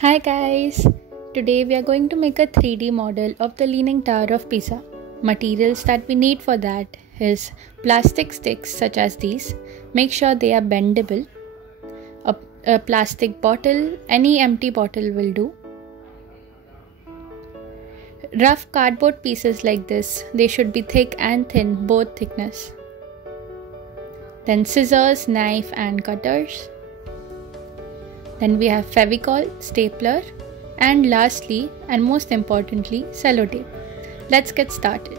Hi guys! Today we are going to make a 3D model of the Leaning Tower of Pisa. Materials that we need for that is plastic sticks such as these. Make sure they are bendable. A plastic bottle, any empty bottle will do. Rough cardboard pieces like this, they should be thick and thin, both thickness. Then scissors, knife and cutters. Then we have Fevicol, stapler, and lastly and most importantly sellotape. Let's get started.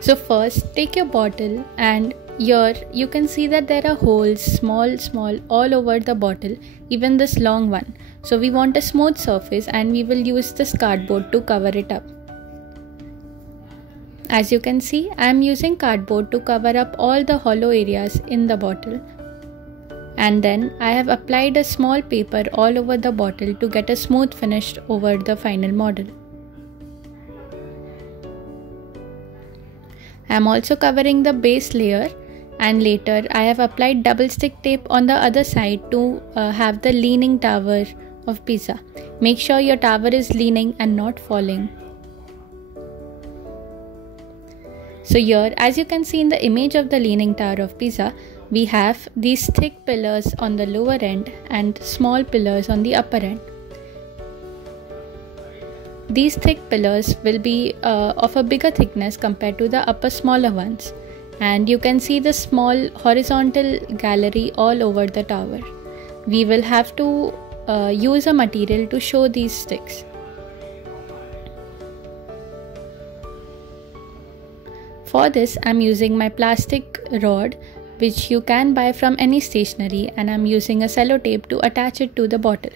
So first take your bottle, and here you can see that there are holes small all over the bottle, even this long one. So we want a smooth surface and we will use this cardboard to cover it up. As you can see, I am using cardboard to cover up all the hollow areas in the bottle. And then I have applied a small paper all over the bottle to get a smooth finish over the final model. I am also covering the base layer, and later I have applied double stick tape on the other side to have the Leaning Tower of Pisa. Make sure your tower is leaning and not falling. So here, as you can see in the image of the Leaning Tower of Pisa, we have these thick pillars on the lower end and small pillars on the upper end. These thick pillars will be of a bigger thickness compared to the upper smaller ones, and you can see the small horizontal gallery all over the tower. We will have to use a material to show these sticks. For this, I am using my plastic rod, which you can buy from any stationery, and I'm using a sellotape to attach it to the bottle.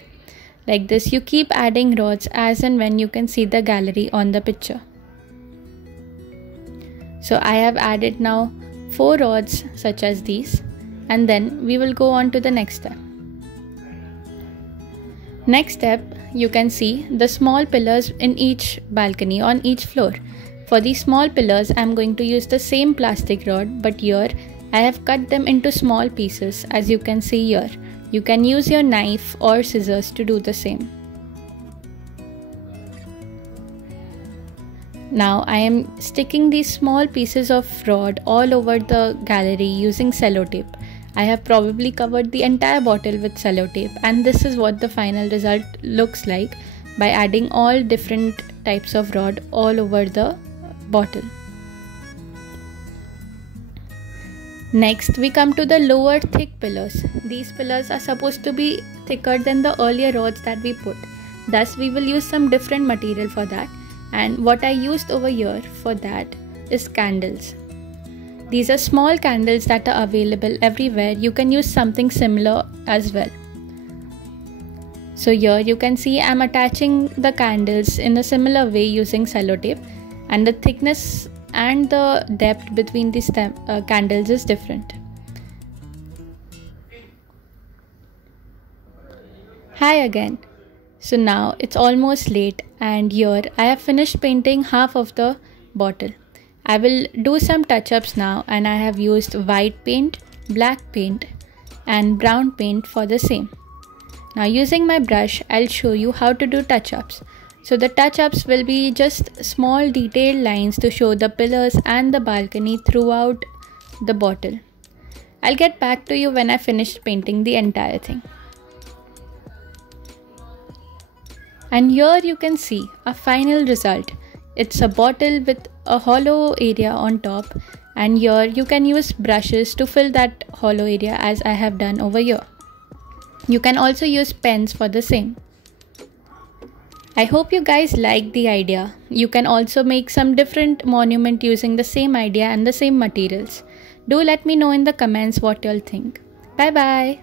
Like this, you keep adding rods as and when you can see the gallery on the picture. So I have added now 4 rods such as these, and then we will go on to the next step. Next step, you can see the small pillars in each balcony on each floor. For these small pillars, I'm going to use the same plastic rod, but here I have cut them into small pieces, as you can see here. You can use your knife or scissors to do the same. Now I am sticking these small pieces of rod all over the gallery using sellotape. I have probably covered the entire bottle with sellotape, and this is what the final result looks like by adding all different types of rod all over the bottle. Next, we come to the lower thick pillars. These pillars are supposed to be thicker than the earlier rods that we put. Thus, we will use some different material for that. And what I used over here for that is candles. These are small candles that are available everywhere. You can use something similar as well. So here you can see I'm attaching the candles in a similar way using sellotape, and the thickness and the depth between these candles is different. Hi again. So now it's almost late, and here I have finished painting half of the bottle. I will do some touch-ups now, and I have used white paint, black paint and brown paint for the same. Now using my brush, I'll show you how to do touch-ups. So the touch-ups will be just small detailed lines to show the pillars and the balcony throughout the bottle. I'll get back to you when I finish painting the entire thing. And here you can see a final result. It's a bottle with a hollow area on top, and here you can use brushes to fill that hollow area as I have done over here. You can also use pens for the same. I hope you guys liked the idea. You can also make some different monument using the same idea and the same materials. Do let me know in the comments what you'll think. Bye bye.